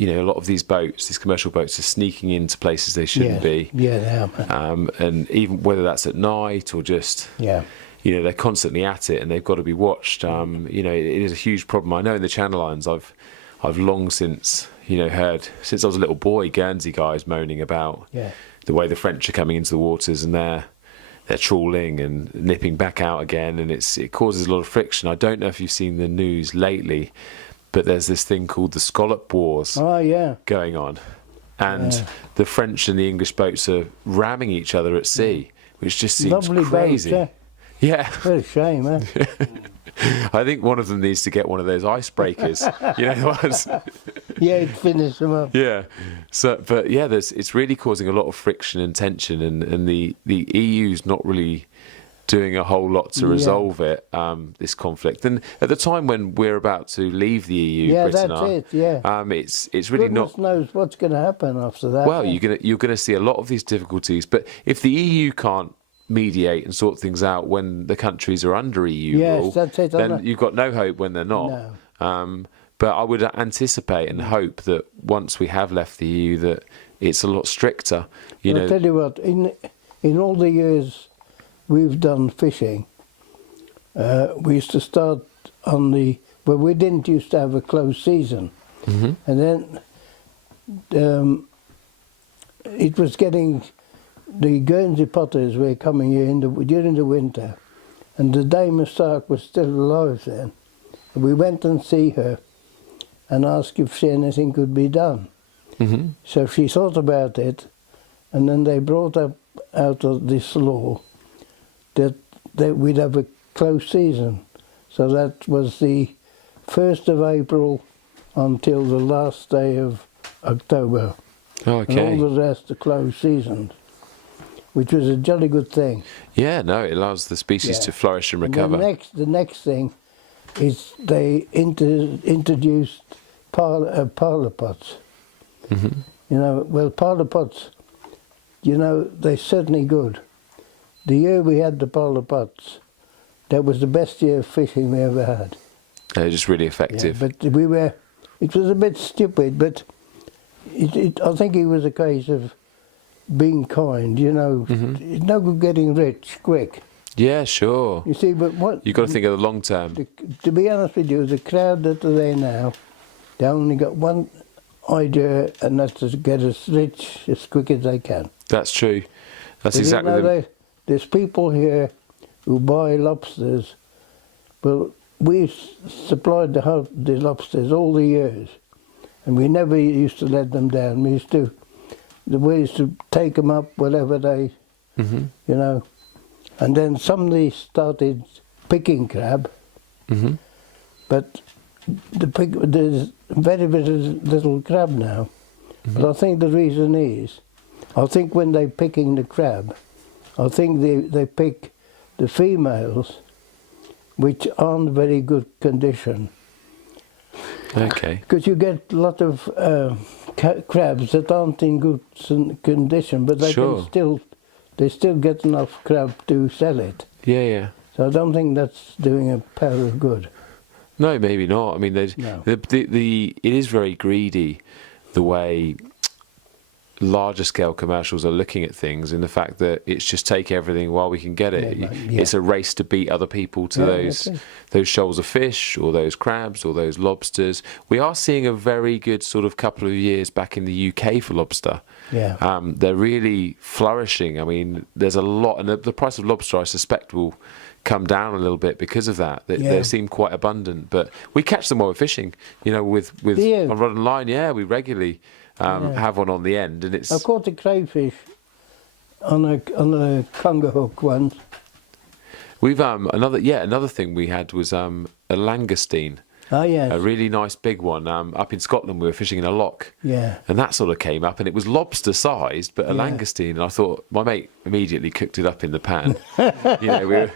a lot of these boats, these commercial boats, are sneaking into places they shouldn't be. Yeah, they are. And even whether that's at night or just, they're constantly at it, and they've got to be watched. It is a huge problem. I know in the Channel Islands, I've long since, heard, since I was a little boy, Guernsey guys moaning about the way the French are coming into the waters, and they're trawling and nipping back out again, and it causes a lot of friction. I don't know if you've seen the news lately, but there's this thing called the Scallop Wars going on. And the French and the English boats are ramming each other at sea, which just seems crazy. Boats, yeah. What a shame, eh? I think one of them needs to get one of those icebreakers. The ones. Yeah, finish them up. Yeah. So, but yeah, it's really causing a lot of friction and tension, and the EU's not really doing a whole lot to resolve it, this conflict. And at the time when we're about to leave the EU, Britain it's really Goodness knows what's going to happen after that. Well, you're gonna see a lot of these difficulties. But if the EU can't mediate and sort things out when the countries are under EU rule, then you've got no hope when they're not. No. But I would anticipate and hope that once we have left the EU, that it's a lot stricter. I'll tell you what, in all the years we've done fishing, we used to start we didn't used to have a closed season. And then it was getting, the Guernsey potters were coming here during the winter, and the dame of Sark was still alive then. We went and see her and asked if anything could be done. So she thought about it, and then they brought up out of this law that we'd have a closed season. So that was the 1st of April until the last day of October. Okay. And all the rest are closed seasons, which was a jolly good thing. Yeah, no, it allows the species to flourish and recover. And the next thing is they introduced parlour pots. Parlour pots, they're certainly good. The year we had the parlour pots, that was the best year of fishing we ever had. They're just really effective. Yeah, but it was a bit stupid, but I think it was a case of being kind, It's no good getting rich quick. Yeah, sure. You see, but what... You've got to think of the long term. To be honest with you, the crowd that are there now, they only got one idea, and that's to get as rich as quick as they can. That's true. That's exactly there's people here who buy lobsters. Well, we supplied the lobsters all the years, and we never used to let them down. We used to take them up whatever they, and then somebody started picking crab, but there's very, very little crab now. But I think the reason is, I think when they're picking the crab, I think they pick the females, which aren't very good condition. Okay. Because you get a lot of crabs that aren't in good condition, but they still get enough crab to sell it. Yeah, yeah. So I don't think that's doing a pair of good. No, maybe not. I mean, it is very greedy, the way larger scale commercials are looking at things, in the fact that it's just take everything while we can get it. It's a race to beat other people to those shoals of fish, or those crabs, or those lobsters. We are seeing a very good sort of couple of years back in the UK for lobster. Yeah. They're really flourishing. I mean, there's a lot, and the price of lobster, I suspect, will come down a little bit because of that. They seem quite abundant, but we catch them while we're fishing. With on rod and line. Yeah, we regularly have one on the end, and it's. I caught a crayfish on a conger hook once. We've another thing we had was a langoustine. Oh, yes. A really nice big one. Up in Scotland, we were fishing in a loch. Yeah. And that sort of came up, and it was lobster-sized, but a langoustine. And I thought, my mate immediately cooked it up in the pan. We were